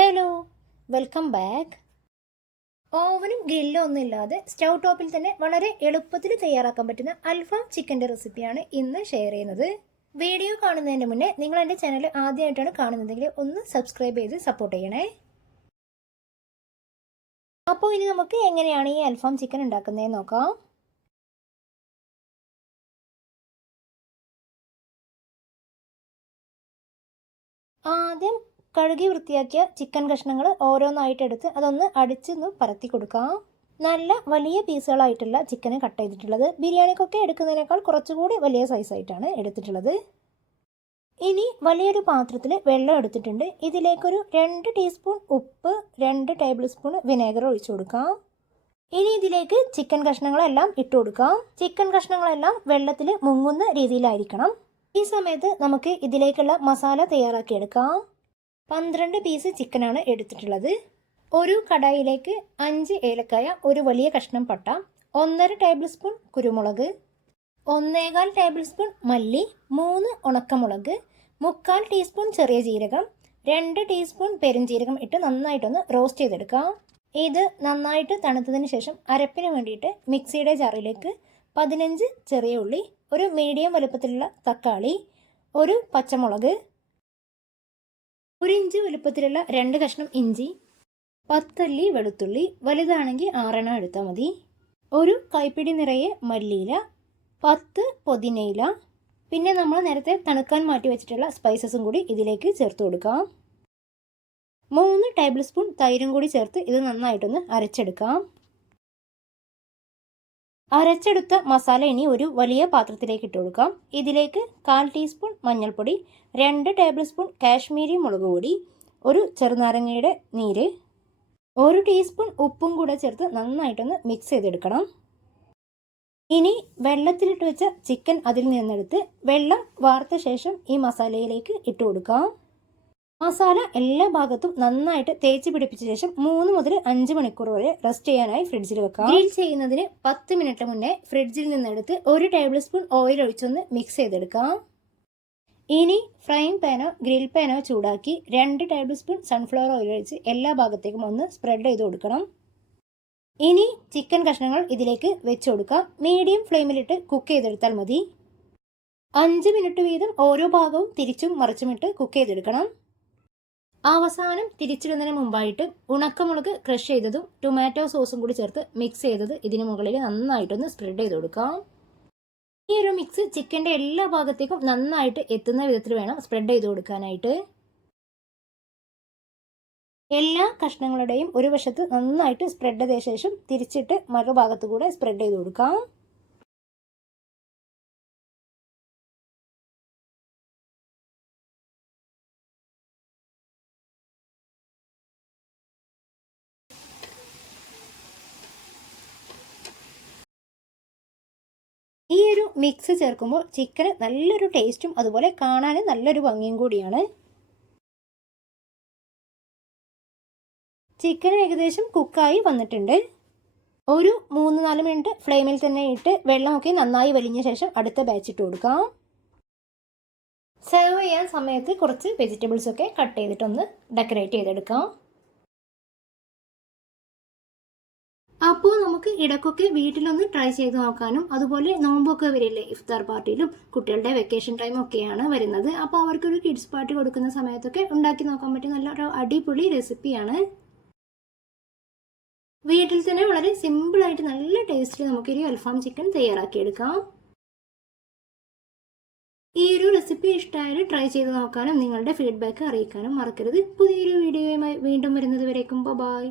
Hello welcome back ഓവനും ഗ്രില്ലും ഒന്നും ഇല്ലാതെ സ്റ്റൗ ടോപ്പിൽ തന്നെ വളരെ എളുപ്പത്തിൽ തയ്യാറാക്കാൻ പറ്റുന്ന അൽഫാം ചിക്കന്റെ റെസിപ്പിയാണ് ഇന്ന് ഷെയർ ചെയ്യുന്നത്. വീഡിയോ കാണുന്നതിന് മുന്നേ നിങ്ങൾ എന്റെ ചാനൽ ആദ്യമായിട്ടാണ് കാണുന്നതെങ്കിൽ ഒന്ന് സബ്സ്ക്രൈബ് ചെയ്ത് സപ്പോർട്ട് ചെയ്യണേ. അപ്പോൾ ഇനി നമുക്ക് എങ്ങനെയാണ് ഈ അൽഫാം ചിക്കൻ ഉണ്ടാക്കുന്നതെന്ന് നോക്കാം. ആദ്യം കഴുകി വൃത്തിയാക്കിയ ചിക്കൻ കഷ്ണങ്ങൾ ഓരോന്നായിട്ട് എടുത്ത് അതൊന്ന് അടിച്ചൊന്ന് പരത്തി കൊടുക്കാം. നല്ല വലിയ പീസുകളായിട്ടുള്ള ചിക്കന് കട്ട് ചെയ്തിട്ടുള്ളത്. ബിരിയാണിക്കൊക്കെ എടുക്കുന്നതിനേക്കാൾ കുറച്ചുകൂടി വലിയ സൈസായിട്ടാണ് എടുത്തിട്ടുള്ളത്. ഇനി വലിയൊരു പാത്രത്തിൽ വെള്ളം എടുത്തിട്ടുണ്ട്. ഇതിലേക്കൊരു രണ്ട് ടീസ്പൂൺ ഉപ്പ് രണ്ട് ടേബിൾ സ്പൂൺ വിനേഗർ ഒഴിച്ചു കൊടുക്കാം. ഇനി ഇതിലേക്ക് ചിക്കൻ കഷ്ണങ്ങളെല്ലാം ഇട്ട് കൊടുക്കാം. ചിക്കൻ കഷ്ണങ്ങളെല്ലാം വെള്ളത്തിൽ മുങ്ങുന്ന രീതിയിലായിരിക്കണം. ഈ സമയത്ത് നമുക്ക് ഇതിലേക്കുള്ള മസാല തയ്യാറാക്കിയെടുക്കാം. പന്ത്രണ്ട് പീസ് ചിക്കനാണ് എടുത്തിട്ടുള്ളത്. ഒരു കടായിലേക്ക് അഞ്ച് ഏലക്കായ ഒരു വലിയ കഷ്ണം പട്ട ഒന്നര ടേബിൾ സ്പൂൺ കുരുമുളക് ഒന്നേകാൽ ടേബിൾ സ്പൂൺ മല്ലി മൂന്ന് ഉണക്കമുളക് മുക്കാൽ ടീസ്പൂൺ ചെറിയ ജീരകം രണ്ട് ടീസ്പൂൺ പെരുംജീരകം ഇട്ട് നന്നായിട്ടൊന്ന് റോസ്റ്റ് ചെയ്തെടുക്കാം. ഇത് നന്നായിട്ട് തണുത്തതിന് ശേഷം അരപ്പിന് വേണ്ടിയിട്ട് മിക്സിയുടെ ജാറിലേക്ക് പതിനഞ്ച് ചെറിയ ഉള്ളി ഒരു മീഡിയം വലുപ്പത്തിലുള്ള തക്കാളി ഒരു പച്ചമുളക് ഒരു ഇഞ്ച് വലുപ്പത്തിലുള്ള രണ്ട് കഷ്ണം ഇഞ്ചി പത്തല്ലി വെളുത്തുള്ളി വലുതാണെങ്കിൽ ആറെണ്ണം എടുത്താൽ മതി. ഒരു കൈപ്പിടി നിറയെ മല്ലിയില പത്ത് പൊതിനയില പിന്നെ നമ്മൾ നേരത്തെ തണുക്കാൻ മാറ്റി വെച്ചിട്ടുള്ള സ്പൈസസും കൂടി ഇതിലേക്ക് ചേർത്ത് കൊടുക്കാം. മൂന്ന് ടേബിൾ സ്പൂൺ തൈരും കൂടി ചേർത്ത് ഇത് നന്നായിട്ടൊന്ന് അരച്ചെടുക്കാം. അരച്ചെടുത്ത മസാല ഇനി ഒരു വലിയ പാത്രത്തിലേക്ക് ഇട്ട് കൊടുക്കാം. ഇതിലേക്ക് കാൽ ടീസ്പൂൺ മഞ്ഞൾപ്പൊടി രണ്ട് ടേബിൾ സ്പൂൺ കാശ്മീരി മുളക് പൊടി ഒരു ചെറുനാരങ്ങയുടെ നീര് ഒരു ടീസ്പൂൺ ഉപ്പും കൂടെ ചേർത്ത് നന്നായിട്ടൊന്ന് മിക്സ് ചെയ്തെടുക്കണം. ഇനി വെള്ളത്തിലിട്ട് വെച്ച ചിക്കൻ അതിൽ നിന്നെടുത്ത് വെള്ളം വാർത്ത ശേഷം ഈ മസാലയിലേക്ക് ഇട്ട് കൊടുക്കാം. മസാല എല്ലാ ഭാഗത്തും നന്നായിട്ട് തേച്ച് പിടിപ്പിച്ച ശേഷം മൂന്ന് മുതൽ അഞ്ച് മണിക്കൂർ വരെ റെസ്റ്റ് ചെയ്യാനായി ഫ്രിഡ്ജിൽ വെക്കാം. ഗ്രിൽ ചെയ്യുന്നതിന് പത്ത് മിനിറ്റ് മുന്നേ ഫ്രിഡ്ജിൽ നിന്നെടുത്ത് ഒരു ടേബിൾ സ്പൂൺ ഓയിൽ ഒഴിച്ചൊന്ന് മിക്സ് ചെയ്തെടുക്കാം. ഇനി ഫ്രൈങ് പാനോ ഗ്രിൽ പാനോ ചൂടാക്കി രണ്ട് ടേബിൾ സ്പൂൺ സൺഫ്ലവർ ഓയിൽ ഒഴിച്ച് എല്ലാ ഭാഗത്തേക്കും ഒന്ന് സ്പ്രെഡ് ചെയ്ത് കൊടുക്കണം. ഇനി ചിക്കൻ കഷ്ണങ്ങൾ ഇതിലേക്ക് വെച്ച് കൊടുക്കാം. മീഡിയം ഫ്ലെയിമിലിട്ട് കുക്ക് ചെയ്തെടുത്താൽ മതി. അഞ്ച് മിനിറ്റ് വീതം ഓരോ ഭാഗവും തിരിച്ചും മറിച്ചുമിട്ട് കുക്ക് ചെയ്തെടുക്കണം. അവസാനം തിരിച്ചിടുന്നതിന് മുമ്പായിട്ട് ഉണക്കമുളക് ക്രഷ് ചെയ്തതും ടൊമാറ്റോ സോസും കൂടി ചേർത്ത് മിക്സ് ചെയ്തത് ഇതിന് മുകളിൽ നന്നായിട്ടൊന്ന് സ്പ്രെഡ് ചെയ്ത് കൊടുക്കാം. ഈ ഒരു മിക്സ് ചിക്കന്റെ എല്ലാ ഭാഗത്തേക്കും നന്നായിട്ട് എത്തുന്ന വിധത്തിൽ വേണം സ്പ്രെഡ് ചെയ്ത് കൊടുക്കാനായിട്ട്. എല്ലാ കഷ്ണങ്ങളുടെയും ഒരു വശത്ത് നന്നായിട്ട് സ്പ്രെഡ് ചെയ്ത ശേഷം തിരിച്ചിട്ട് മറുഭാഗത്തു കൂടെ സ്പ്രെഡ് ചെയ്ത് കൊടുക്കാം ഈ ഒരു മിക്സ് ചേർക്കുമ്പോൾ ചിക്കന് നല്ലൊരു ടേസ്റ്റും അതുപോലെ കാണാൻ നല്ലൊരു ഭംഗിയും കൂടിയാണ്. ചിക്കൻ ഏകദേശം കുക്കായി വന്നിട്ടുണ്ട്. ഒരു മൂന്ന് നാല് മിനിറ്റ് ഫ്ലെയിമിൽ തന്നെ ഇട്ട് വെള്ളമൊക്കെ നന്നായി വലിഞ്ഞ ശേഷം അടുത്ത ബാച്ച് ഇട്ട് കൊടുക്കാം. സെർവ് ചെയ്യാൻ സമയത്ത് കുറച്ച് വെജിറ്റബിൾസ് ഒക്കെ കട്ട് ചെയ്തിട്ടൊന്ന് ഡെക്കറേറ്റ് ചെയ്തെടുക്കാം. അപ്പോൾ നമുക്ക് ഇടയ്ക്കൊക്കെ വീട്ടിലൊന്ന് ട്രൈ ചെയ്ത് നോക്കാനും അതുപോലെ നോമ്പൊക്കെ വരില്ലേ ഇഫ്താർ പാർട്ടിയിലും കുട്ടികളുടെ വെക്കേഷൻ ടൈം ഒക്കെയാണ് വരുന്നത്. അപ്പോൾ അവർക്കൊരു കിഡ്സ് പാർട്ടി കൊടുക്കുന്ന സമയത്തൊക്കെ ഉണ്ടാക്കി നോക്കാൻ പറ്റിയ നല്ലൊരു അടിപൊളി റെസിപ്പിയാണ് വീട്ടിൽ തന്നെ വളരെ സിമ്പിളായിട്ട് നല്ല ടേസ്റ്റിൽ നമുക്കൊരു അൽഫാം ചിക്കൻ തയ്യാറാക്കിയെടുക്കാം. ഈ ഒരു റെസിപ്പി ഇഷ്ടമായാലും ട്രൈ ചെയ്ത് നോക്കാനും നിങ്ങളുടെ ഫീഡ്ബാക്ക് അറിയിക്കാനും മറക്കരുത്. പുതിയൊരു വീഡിയോയുമായി വീണ്ടും വരുന്നത് വരേക്കും. ബൈ